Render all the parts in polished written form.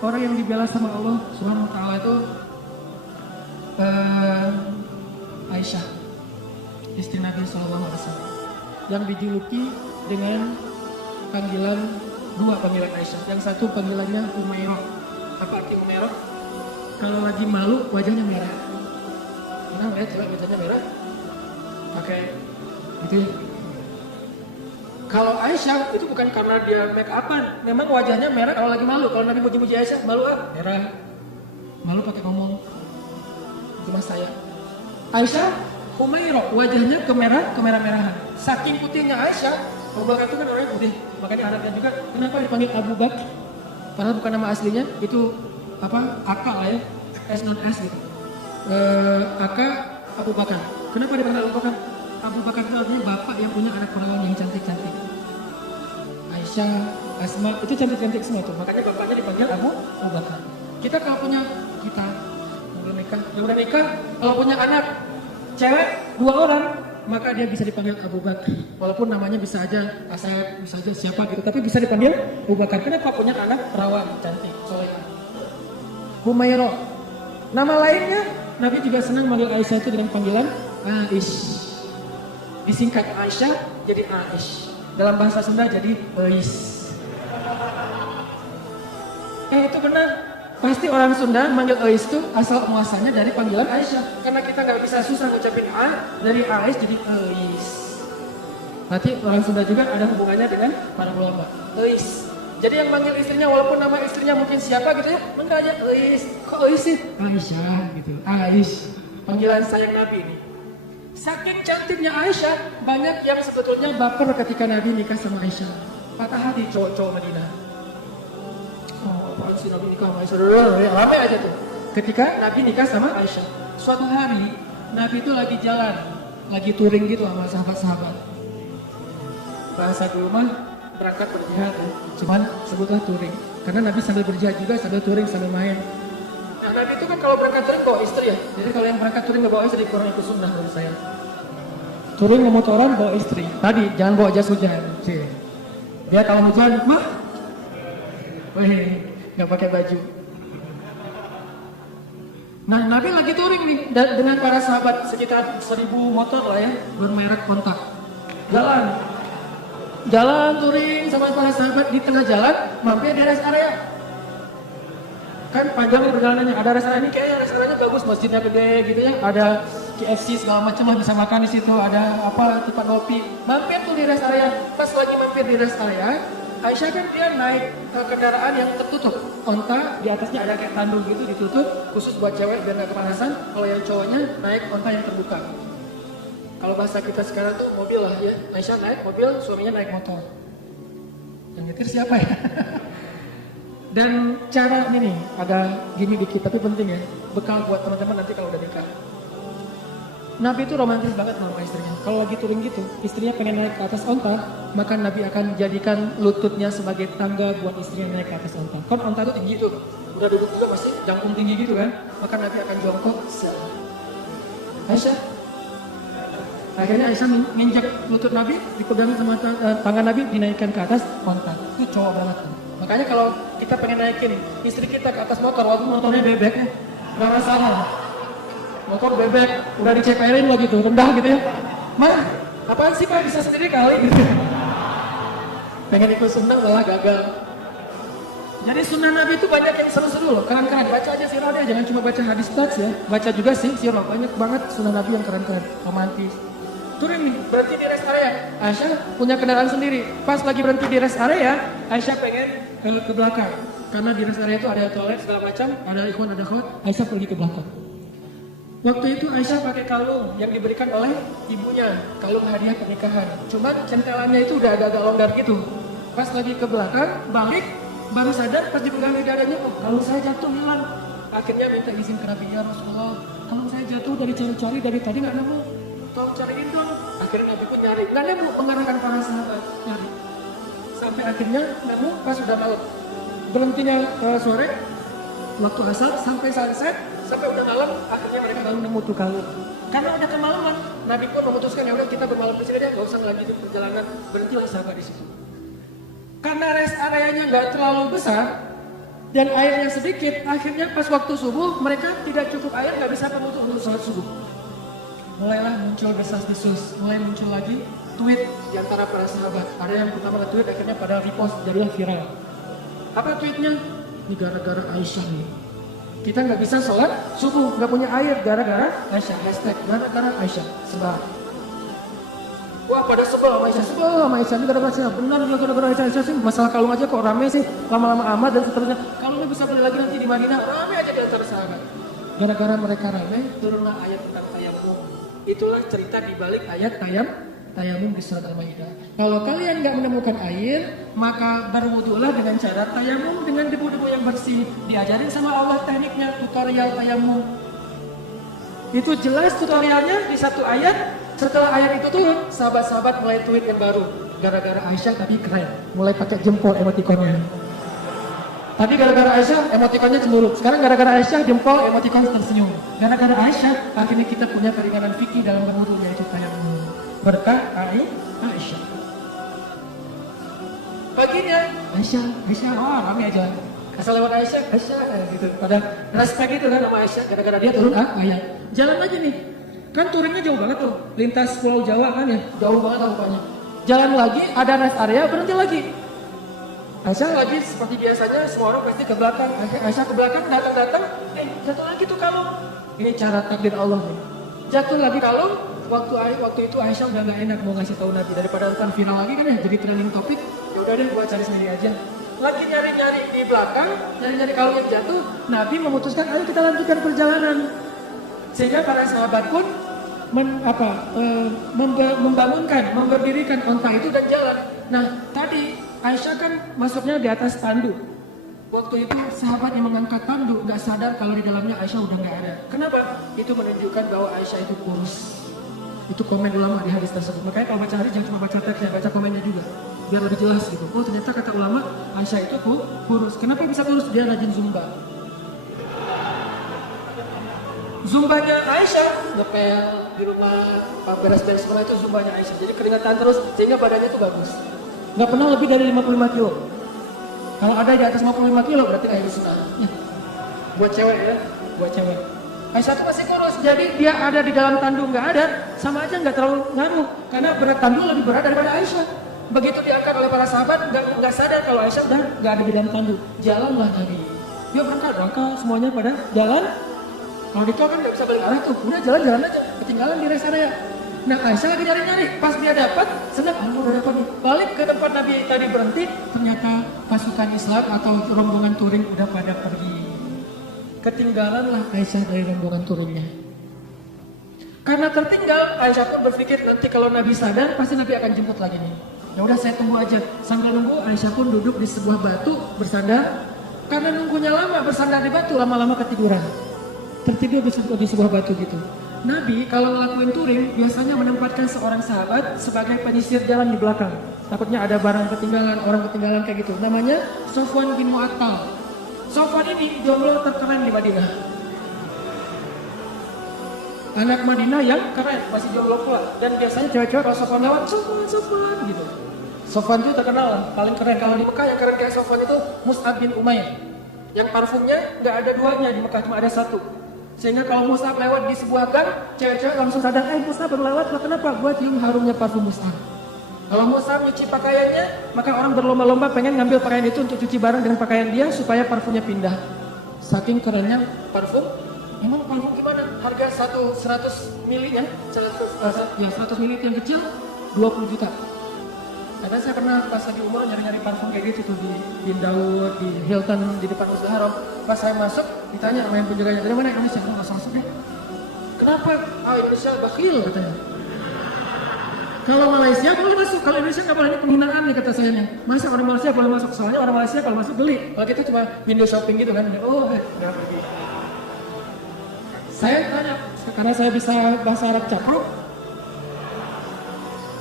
orang yang dibela sama Allah Subhanahu wa taala itu Aisyah, istri Nabi sallallahu alaihi wasallam, yang dijuluki dengan dua panggilan Aisyah. Yang satu panggilannya Umairah. Apa arti Umairah? Kalau lagi malu wajahnya merah. Pernah lihat cewek wajahnya merah? Pakai gitu ya. Kalau Aisyah itu bukan karena dia make upan, memang wajahnya merah kalau lagi malu. Kalau Nabi muji-muji Aisyah, malu merah. Malu pakai ngomong. Itu mas saya. Aisyah Umairah, wajahnya kemerah-merahan. Saking putihnya Aisyah, Abu Bakar itu kan orangnya putih. Makanya anaknya juga kenapa dipanggil Abu Bakar? Padahal bukan nama aslinya, itu Aka lah ya, as non as gitu. Aka Abu Bakar. Kenapa dipanggil Abu Bakar? Abu Bakar itu artinya bapak yang punya anak perawan yang cantik-cantik. Aisyah, Asma, itu cantik-cantik semua tuh. Makanya bapaknya dipanggil Abu Bakar. Kita kalau punya yang udah nikah, kalau punya anak cewek 2 orang, maka dia bisa dipanggil Abu Bakar. Walaupun namanya bisa aja Asep, bisa aja siapa gitu, tapi bisa dipanggil Abu Bakar. Kenapa? Punya anak perawan cantik, solehah. Humairah. Nama lainnya, Nabi juga senang manggil Aisyah itu dengan panggilan Aish. Disingkat Aisyah jadi Aish. Dalam bahasa Sunda jadi Eis. Itu benar. Pasti orang Sunda manggil Eis itu asal muasalnya dari panggilan Aisyah. Karena kita nggak bisa susah ngucapin A, dari Aish jadi Eis. Berarti orang Sunda juga ada hubungannya dengan para ulama. Eis. Jadi yang manggil istrinya walaupun nama istrinya mungkin siapa gitu ya, manggil aja Eis. Kok Eis sih? Aisyah gitu. Aish. Panggilan sayang Nabi ini. Saking cantiknya Aisyah, banyak yang sebetulnya baper ketika Nabi nikah sama Aisyah. Patah hati cowok-cowok Madinah. Oh, apaan sih Nabi nikah sama Aisyah? Rame aja tuh. Ketika Nabi nikah sama Aisyah. Suatu hari, Nabi itu lagi jalan, lagi touring gitu sama sahabat-sahabat. Bahasa dulu mah berangkat berjihad ya. Cuman sebutlah touring. Karena Nabi sambil berjihad juga, sambil touring, sambil main. Nah, Nabi itu kan kalau berangkat touring bawa istri ya. Jadi kalau yang berangkat touring nggak bawa istri, kurang itu sunnah menurut saya. Touring memotoran bawa istri. Tadi jangan bawa jas hujan. Dia kalau hujan, mah, nggak pakai baju. Nah, Nabi lagi touring nih dengan para sahabat sekitar 1000 motor lah ya, bermerek kontak. Jalan touring sama para sahabat, di tengah jalan mampir di rest area. Kan panjang perjalanannya, ada rest area ini kayaknya rest area bagus, masjidnya gede gitu ya, ada KFC segala macam lah, bisa makan di situ, ada tempat ngopi. Mampir tuh di rest area. Pas lagi mampir di rest area, Aisyah kan dia naik kendaraan yang tertutup, onta di atasnya ada kayak tandu gitu ditutup, khusus buat cewek biar nggak kepanasan. Kalau yang cowoknya naik onta yang terbuka. Kalau bahasa kita sekarang tuh mobil lah ya, Aisyah naik mobil, suaminya naik motor. Yang nyetir siapa ya? Dan cara ini nih, ada gini dikit tapi penting ya, bekal buat teman-teman nanti kalau udah nikah. Nabi itu romantis banget sama istrinya. Kalau lagi touring gitu, istrinya pengen naik ke atas onta, maka Nabi akan jadikan lututnya sebagai tangga buat istrinya naik ke atas onta. Kan onta itu tinggi tuh, udah duduk juga pasti jangkung tinggi gitu kan, maka Nabi akan jongkok. Aisyah, akhirnya Aisyah nginjek lutut Nabi, dipegang sama tangan Nabi, dinaikkan ke atas onta. Itu cowok banget kan. Makanya kalau kita pengen naikin istri kita ke atas motor, waktu motornya bebek, nggak masalah. Motor bebek, udah diceperin lagi tuh, rendah gitu ya. Mah, apaan sih Pak, bisa sendiri kali gitu. Pengen ikut sunnah malah gagal. Jadi sunnah Nabi itu banyak yang seru-seru loh, keren-keren. Baca aja sirah deh, jangan cuma baca hadis tats ya. Baca juga sih sirah, banyak banget sunnah Nabi yang keren-keren, romantis. Touring nih, berhenti di rest area. Aisyah punya kendaraan sendiri. Pas lagi berhenti di rest area, Aisyah pengen ke belakang. Karena di rest area itu ada toilet segala macam, ada ikhwan, ada akhwat. Aisyah pergi ke belakang. Waktu itu Aisyah pakai kalung yang diberikan oleh ibunya, kalung hadiah pernikahan. Cuman centelannya itu udah agak-agak longgar gitu. Pas lagi ke belakang, balik, baru sadar pas dipegang di dadanya, oh kalung saya jatuh hilang. Akhirnya minta izin ke Nabi, ya Rasulullah, kalung saya jatuh dari cari-cari dari tadi nggak nemu. Tolong cariin dong. Akhirnya Nabi pun nyari, nggak nemu, mengarahkan para sahabat nyari. Sampai akhirnya nemu pas sudah malam. Berhentinya sore, waktu asar sampai sunset. Sampai udah malam, akhirnya mereka baru nemu tuh kalung. Karena udah kemalaman, Nabi pun memutuskan ya udah kita bermalam di sini deh, gak usah lagi di perjalanan, berhentilah sahabat di situ. Karena rest areanya nggak terlalu besar, Dan airnya sedikit, akhirnya pas waktu subuh mereka tidak cukup air, nggak bisa penutup untuk sholat subuh. Mulailah muncul desas-desus, mulai muncul lagi tweet di antara para sahabat. Ada yang pertama nge-tweet, akhirnya pada repost, jadilah viral. Apa tweetnya? Ini gara-gara Aisyah nih. Kita nggak bisa sholat subuh, nggak punya air gara-gara Aisyah. Hashtag gara-gara Aisyah. Sebar. Wah pada sebel sama Aisyah, ini gara-gara Aisyah. Benar juga gara-gara Aisyah sih. Masalah kalung aja kok rame sih, lama-lama amat dan seterusnya. Kalungnya bisa beli lagi nanti di Madinah, rame aja di antara sahabat. Gara-gara mereka rame, turunlah ayat tentang tayamum. Itulah cerita di balik ayat tayamum di surat Al-Maidah. Kalau kalian nggak menemukan air, maka berwudulah dengan cara tayamum dengan debu-debu yang bersih. Diajarin sama Allah tekniknya, tutorial tayamum. Itu jelas tutorialnya di satu ayat. Setelah ayat itu turun, sahabat-sahabat mulai tweet yang baru. Gara-gara Aisyah tapi keren. Mulai pakai jempol emotikonnya. Tadi gara-gara Aisyah emotikonnya cemburu. Sekarang gara-gara Aisyah jempol emotikon tersenyum. Gara-gara Aisyah akhirnya kita punya keringanan fikih dalam berwudu, yaitu tayamum. Berkah Aisyah. Paginya Aisyah, wah rame aja. Asal lewat Aisyah gitu. Pada respect itu kan sama Aisyah, gara-gara dia turun ayat. Jalan aja nih. Kan touringnya jauh banget tuh, lintas Pulau Jawa kan ya, jauh banget rupanya. Jalan lagi, ada rest area, berhenti lagi. Aisyah lagi seperti biasanya, semua orang pasti ke belakang. Aisyah ke belakang, datang, jatuh lagi tuh kalung. Ini cara takdir Allah nih. Jatuh lagi kalung, waktu itu Aisyah udah gak enak mau ngasih tahu Nabi. Daripada nonton viral lagi kan ya, jadi trending topik, ya udah deh buat cari sendiri aja. Lagi nyari-nyari di belakang, nyari-nyari kalung yang jatuh, Nabi memutuskan, ayo kita lanjutkan perjalanan. Sehingga para sahabat pun memberdirikan onta itu dan jalan. Nah tadi Aisyah kan masuknya di atas tandu. Waktu itu sahabat yang mengangkat tandu nggak sadar kalau di dalamnya Aisyah udah nggak ada. Kenapa? Itu menunjukkan bahwa Aisyah itu kurus. Itu komen ulama di hadis tersebut. Makanya kalau baca hadis jangan cuma baca teksnya, baca komennya juga biar lebih jelas gitu. Oh ternyata kata ulama Aisyah itu kurus. Kenapa bisa kurus? Dia rajin zumba. Zumbanya Aisyah, ngepel di rumah, beres dari sekolah itu zumbanya Aisyah. Jadi keringatan terus, sehingga badannya itu bagus. Nggak pernah lebih dari 55 kilo. Kalau ada di atas 55 kilo berarti Aisyah. Buat cewek ya, buat cewek. Aisyah itu masih kurus, jadi dia ada di dalam tandu nggak ada, sama aja nggak terlalu ngaruh. Karena berat tandu lebih berat daripada Aisyah. Begitu diangkat oleh para sahabat, nggak sadar kalau Aisyah udah nggak ada di dalam tandu. Jalanlah Nabi. Dia berangkat, semuanya pada jalan. Kalau di tol kan nggak bisa balik arah tuh, udah jalan-jalan aja, ketinggalan di rest area. Nah Aisyah lagi nyari-nyari, pas dia dapat, senang, udah dapat nih. Balik ke tempat Nabi tadi berhenti, ternyata pasukan Islam atau rombongan touring udah pada pergi. Ketinggalanlah Aisyah dari rombongan touringnya. Karena tertinggal, Aisyah pun berpikir nanti kalau Nabi sadar, pasti Nabi akan jemput lagi nih. Ya udah saya tunggu aja. Sambil nunggu, Aisyah pun duduk di sebuah batu bersandar. Karena nunggunya lama bersandar di batu, lama-lama ketiduran. Tertidur di sebuah batu gitu. Nabi kalau ngelakuin touring biasanya menempatkan seorang sahabat sebagai penyisir jalan di belakang. Takutnya ada barang ketinggalan, orang ketinggalan kayak gitu. Namanya Sofwan bin Mu'attal. Sofwan ini jomblo terkeren di Madinah. Anak Madinah yang keren, masih jomblo pula. Dan biasanya cewek-cewek kalau Sofwan lewat, Sofwan gitu. Sofwan itu terkenal paling keren. Kalau di Mekah yang keren kayak Sofwan itu Mus'ab bin Umair. Yang parfumnya nggak ada duanya, di Mekah cuma ada satu. Sehingga kalau Mus'ab lewat di sebuah gang, cewek-cewek langsung sadar, Mus'ab baru lewat, lah kenapa? Gua cium harumnya parfum Mus'ab. Kalau Mus'ab nyuci pakaiannya, maka orang berlomba-lomba pengen ngambil pakaian itu untuk cuci bareng dengan pakaian dia supaya parfumnya pindah. Saking kerennya parfum. Emang parfum gimana? Harga 100 mili ya? 100 mili yang kecil 20 juta. Karena saya pernah pas lagi umroh nyari-nyari parfum kayak gitu tuh di Bin Daud, di Hilton, di depan Masjidil Haram. Pas saya masuk, ditanya sama yang penjaganya, dari mana Indonesia? Nggak usah masuk deh. Kenapa? Indonesia bakhil katanya. Kalau Malaysia boleh masuk, kalau Indonesia nggak boleh, ini penghinaan nih kata saya nih. Masa orang Malaysia boleh masuk? Soalnya orang Malaysia kalau masuk beli. Kalau kita cuma window shopping gitu kan. Nggak pergi. Saya tanya, karena saya bisa bahasa Arab capruk.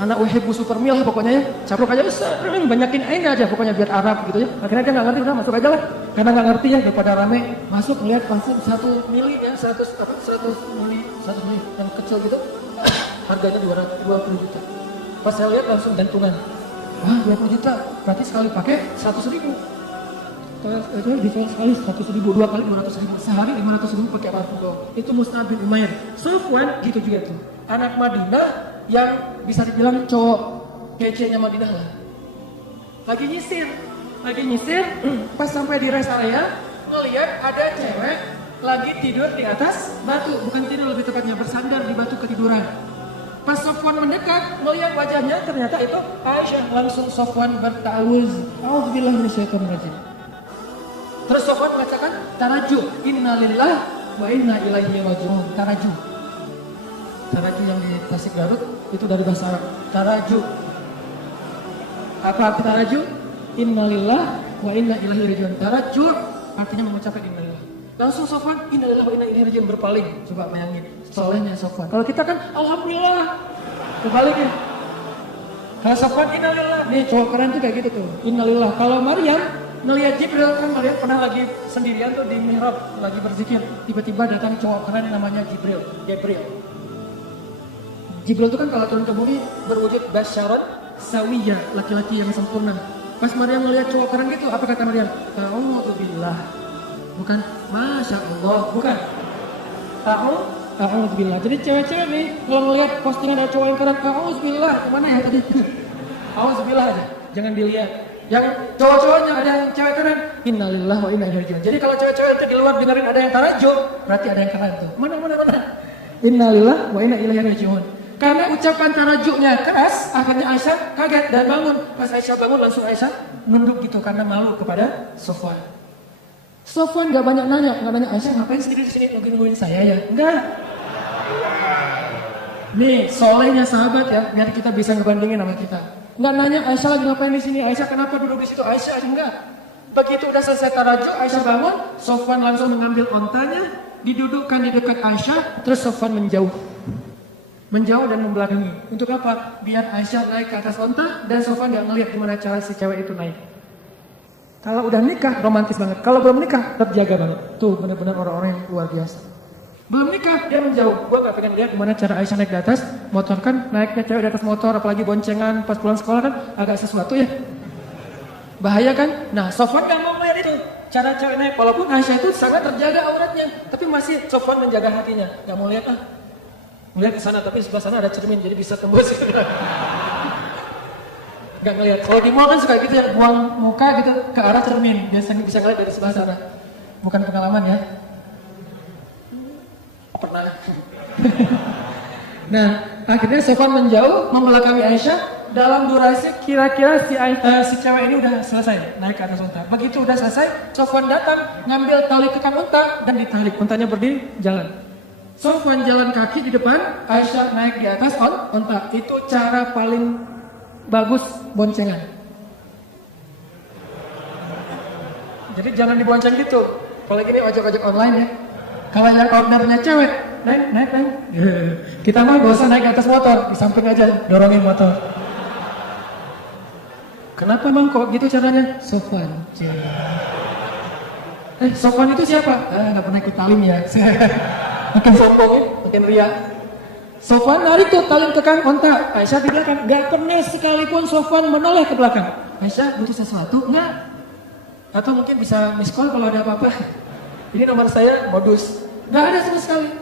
Anak uhibbu supermil lah pokoknya ya. Capruk aja banyakin ain aja pokoknya biar Arab gitu ya. Akhirnya dia nggak ngerti, udah masuk aja lah. Karena nggak ngerti ya, daripada rame masuk lihat parfum 1 mili ya, 100 mili yang kecil gitu. Harganya 20 juta. Pas saya lihat langsung gantungan. Wah 20 juta, berarti sekali pakai 100.000. Dijual sekali 100.000, 2 kali 200.000, sehari 500.000 pakai parfum doang. Itu Mus'ab bin Umair. Sofwan gitu juga tuh. Anak Madinah yang bisa dibilang cowok kece-nya Madinah lah. Lagi nyisir, pas sampai di rest area, ngeliat ada cewek lagi tidur di atas batu, bukan tidur lebih tepatnya bersandar di batu ketiduran. Pas Sofwan mendekat, melihat wajahnya, ternyata itu Aisyah. Langsung Sofwan berta'awuz, a'udzubillah minasyaitonir rajim. Terus Sofwan mengatakan taraju, innalillah wa inna ilaihi raji'un. Taraju yang di Tasik Garut itu dari bahasa Arab. Taraju. Apa arti taraju? Innalillah wa inna ilaihi raji'un. Taraju artinya mengucapkan innalillah. Langsung Sofwan innalillah wa inna ilaihi raji'un berpaling. Coba bayangin, solehnya Sofwan. Kalau kita kan alhamdulillah berbalikin. Kalau Sofwan innalillah, nih cowok keren tuh kayak gitu tuh. Innalillah. Kalau Maryam ngelihat Jibril, kan Maryam pernah lagi sendirian tuh di mihrab lagi berzikir, tiba-tiba datang cowok keren yang namanya Jibril. Jibril itu kan kalau turun ke bumi berwujud basyaron sawiyah, laki-laki yang sempurna. Pas Maryam ngelihat cowok keren gitu, apa kata Maryam? A'udzubillah. Bukan Masya Allah, bukan A'udzubillah. Jadi cewek-cewek nih kalau ngelihat postingan ada cowok yang keren, A'udzubillah, kemana ya tadi? A'udzubillah aja, jangan dilihat. Yang cowok-cowoknya ada yang cewek keren, innalillah wa inna ilaihi raji'un. Jadi kalau cewek-cewek itu di luar dengerin ada yang tarajum, berarti ada yang keren tuh. Mana. Innalillah wa inna ilaihi raji'un. Karena ucapan tarajumnya keras, akhirnya Aisyah kaget dan bangun. Pas Aisyah bangun langsung Aisyah nunduk gitu karena malu kepada Sofwan. Sofwan gak banyak nanya Aisyah ngapain sendiri di sini nungguin saya ya? Enggak. Nih solehnya sahabat ya, biar kita bisa ngebandingin sama kita. Nggak nanya Aisyah lagi ngapain di sini, Aisyah kenapa duduk di situ, Aisyah enggak. Begitu udah selesai taraju, Aisyah bangun, Sofwan langsung mengambil ontanya, didudukkan di dekat Aisyah, terus Sofwan menjauh dan membelakangi. Untuk apa? Biar Aisyah naik ke atas onta dan Sofwan nggak ngelihat gimana cara si cewek itu naik. Kalau udah nikah romantis banget, kalau belum nikah terjaga banget. Tuh benar-benar orang-orang yang luar biasa. Belum nikah, dia menjauh. Gua gak pengen lihat gimana cara Aisyah naik di atas motor, kan naiknya cewek di atas motor, apalagi boncengan pas pulang sekolah kan agak sesuatu ya. Bahaya kan? Nah, Sofwan gak mau melihat itu. Cara cewek naik, walaupun Aisyah itu sangat terjaga auratnya, tapi masih Sofwan menjaga hatinya. Gak mau lihat melihat ke sana, tapi sebelah sana ada cermin, jadi bisa tembus. Gak ngelihat. Kalau di mall kan suka gitu ya, buang muka gitu ke arah cermin, biasanya bisa ngeliat dari sebelah sana. Bukan pengalaman ya. Pernah. Nah, akhirnya Sofwan menjauh membelakangi Aisyah. Dalam durasi kira-kira si cewek ini udah selesai naik ke atas unta. Begitu udah selesai, Sofwan datang ngambil tali kekang unta dan ditarik. Untanya berdiri jalan. Sofwan jalan kaki di depan, Aisyah naik di atas unta. Itu cara paling bagus boncengan. Jadi jangan dibonceng gitu. Apalagi ini ojek-ojek online ya. Kalau yang ordernya cewek, naik. Kita mah gak usah naik ke atas motor, di samping aja dorongin motor. Kenapa emang kok gitu caranya? Sofwan. Sofwan itu siapa? Gak pernah ikut talim ya. Makin sombong ya, makin ria. Sofwan narik tuh tali kekang onta. Aisyah di belakang. Gak pernah sekalipun Sofwan menoleh ke belakang. Aisyah butuh sesuatu? Enggak. Atau mungkin bisa miss call kalau ada apa-apa. Ini nomor saya, modus. Gak ada sama sekali.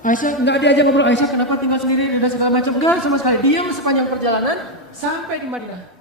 Aisyah gak diajak ngobrol. Aisyah kenapa tinggal sendiri dan segala macam. Gak sama sekali. Diam sepanjang perjalanan sampai di Madinah.